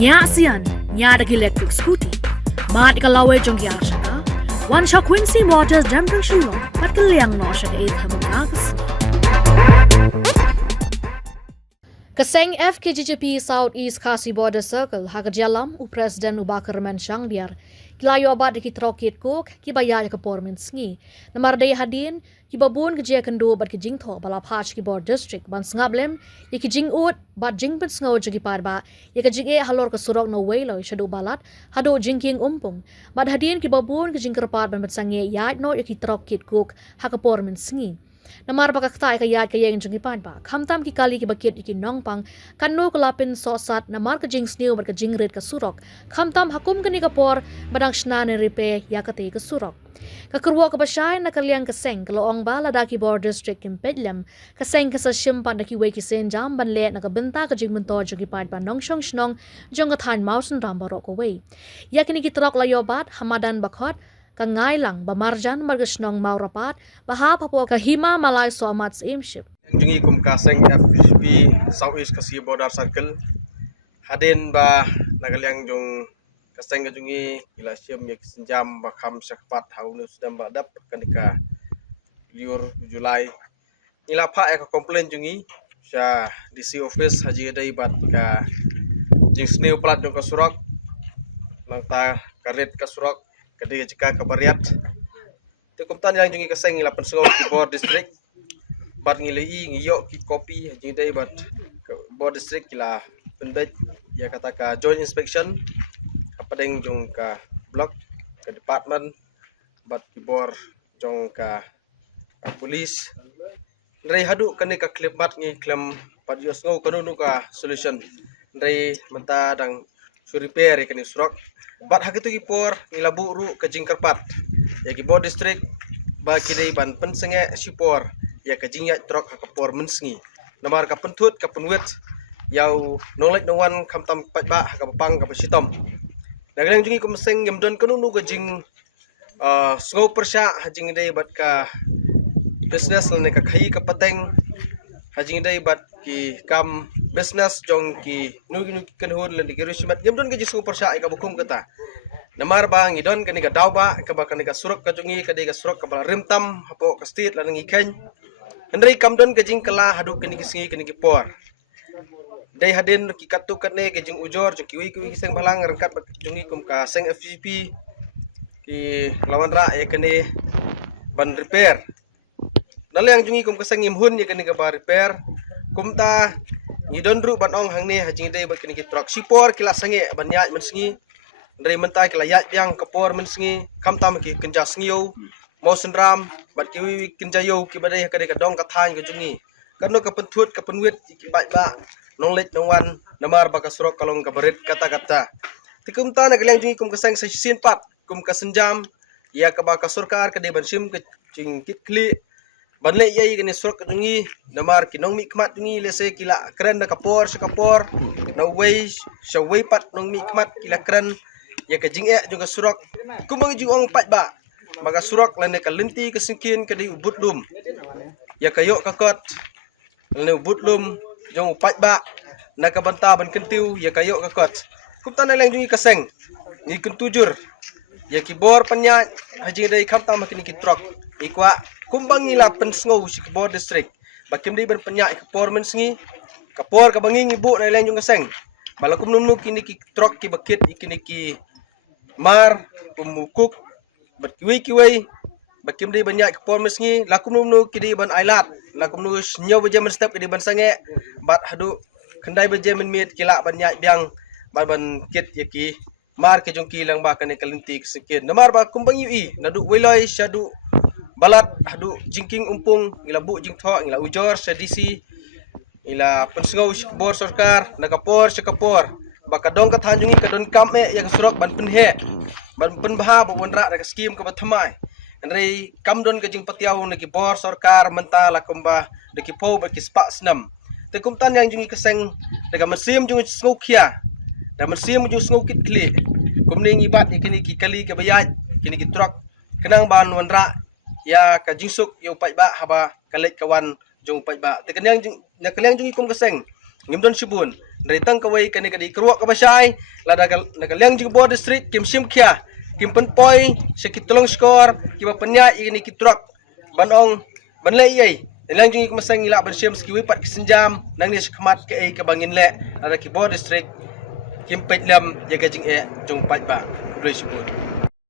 Nya sian, nya dagi electric scooty. Mat ikalawe jong yar shaka. One shot Quincy Waters damping shulong. Pat kaliang no shaka 8 hamunagas. Kaseng FKGJP Southeast Khasi Border Circle hagajalam u President Ubakar Menshang biar kilayo abad ki trokit kok ki baya ka porment sngi namar day hadin ki babun ki je kendo bad ki jingtho bala phach ki border district ban sngablem ye ki jing ut bad jing pet sngaw jagi parba ye ka jige halor ka surok no welo shadu balat hado jingking umpung bad hadin ki babun ki jingker par ban bet sange yat no ye ki trokit kok ha ka porment sngi namar baka ktai ka yat ka yeng jungi pan ba khamtam ki kali ki bakit ki nongpang kanno kalapin sosat namar ka jing sneu bar ka jing red ka surok khamtam hakum kani ka por badang shnane ripe yakate ka surok ka kurwa ka bashay na kalyang ka seng ka loong ba ladaki border district in pedlem ka seng ka sa shimpan na ki we ki sen jam ban le na ka benta ka jing munto jungi pan ba nong shong shnong jong ka than mausen ram barok ko we yakini ki trok layobat hamadan bakhot ka ngai lang bamarjan margasnong maurapat bahapapo ka hima malay so amat sa imship. Jungi kum kaseng FGP Southeast Khasi Border Circle hadin ba nagalyang jung kaseng ka jungi ila siyam yak senjam ba kham sakpat haunu sedam ba dap kanika liur Julai ila pa ka complain jungi sa DC office haji dai bat ka jing sneu plat jung ka surok nang ta karet ka surok kadi jika kabariat te kumtan yang jungi kaseng ila pensengol ki border district bat ngilai ngiyo ki kopi haji dai bat border district kila pendek ya kata ka joint inspection kapadeng jong ka block ka department bat ki bor jong ka police ndai hadu kani ka klip bat ngi klem pat yos ngo kanunu ka solution ndai menta dang su repair kani surok bat hakitu ki por ngilabu ru ka jingkarpat ya ki bor district ba kidai ban pensenge sipor ya ka jingya trok ka por mensngi namar ka pentut ka penwet yau nolek no wan kamtam patba ka pang ka pasitom nagalang jungi kumseng yamdon kanunu ka jing snow persya hajing dai bat ka business lane ka khai ka pateng hajing dai bat ki kam business jong ki nugi kanhon lan ki rusmat yamdon ka jing persya ka bukum kata namar ba ngidon kani ka dawba ka ba kani ka surok ka jungi ka dai ka surok ka bala rimtam hapo ka state lan ngi ken ndai kamdon ka jing kala hadu kani ki singi kani ki por dai hadin ki katu katne ke jing ujor jong kiwi seng balang rangkat jungi kum ka seng FGP ki lawan ra ya kani ban repair nalang jungi kum ka seng imhun ya kani ka ba repair kumta ngidon ru ban ong hangni hajing dai ba kani ki truck sipor kila sange ban yat mensingi ndai mentai kila yat yang kapor mensingi kamtam ki kenja sngiyo mau senram bat kiwi kenjayo ki badai ka dai ka dong ka than ka jungi kanu ka pentut ka penwit ki ba nong let nong wan namar baka surok kalong kabarit kata-kata tikum ta nagalang jungi kum kasang sa sinpat kum kasenjam ya ka baka surkar ka de bansim ka jing kitli banle yai kani surok jungi namar kinong mi kmat jungi lese kila kren na kapor sa kapor na way sa way pat nong mi kmat kila kren ya ka jing juga surok kumang jing ong pat ba baka surok lane ka linti ka singkin ka di ubudlum ya kayo kakot lane ubudlum jong upat ba nakabanta ban kentiu ya kayo kakot kumta na lang jungi kaseng ni kuntujur ya kibor panya haji dai kamta makini ki trok ikwa kumbang ngila pensngo si kibor district bakim dai ban panya kapor mensngi kapor ka bangi ibu na lang jung kaseng balakum numnu kini ki trok ki bakit ikini ki mar umukuk batkiwi bakim dai banyak kapor mensngi lakum numnu kidi ban ailat lakum nu nyaw baje men step kidi ban sange bat hadu kendai baje men miet kila banyak biang ban kit yaki mar ke jongki lang ba kane kalintik sikit namar ba kumbang ui nadu weloi syadu balat hadu jingking umpung ilabu jingtho ila ujor sa DC ila pensngau bor sarkar nakapor sakapor baka dong ka thanjungi ka don kame ya surok ban penhe ban penbaha bonra ka skim ka bathamai Andrei kamdon ka jing patiaw nagi bor sarkar menta lakumba deki po baki spa snam te kumtan yang jungi kaseng daga mesim jungi sngokia da mesim jungi snokit kli kumning ibat ikini ki kali ka bayat kini ki truck kenang ban wanra ya ka jingsuk yo pai ba haba kalet kawan jung pai ba te kenyang jung jungi kum kaseng ngimdon sibun dari tang kawai kani kadi keruak ka basay lada nagaliang jing bo district kim sim kya kim penpoi sekitolong skor kiba penya ini kitrak banong banlay ay ilang jing kumasang ila ban sim skiwi pat kisenjam nang ni khmat ke ay kabangin le lada ki bo district kim petlam jaga jing e jong pat ba bloi sibun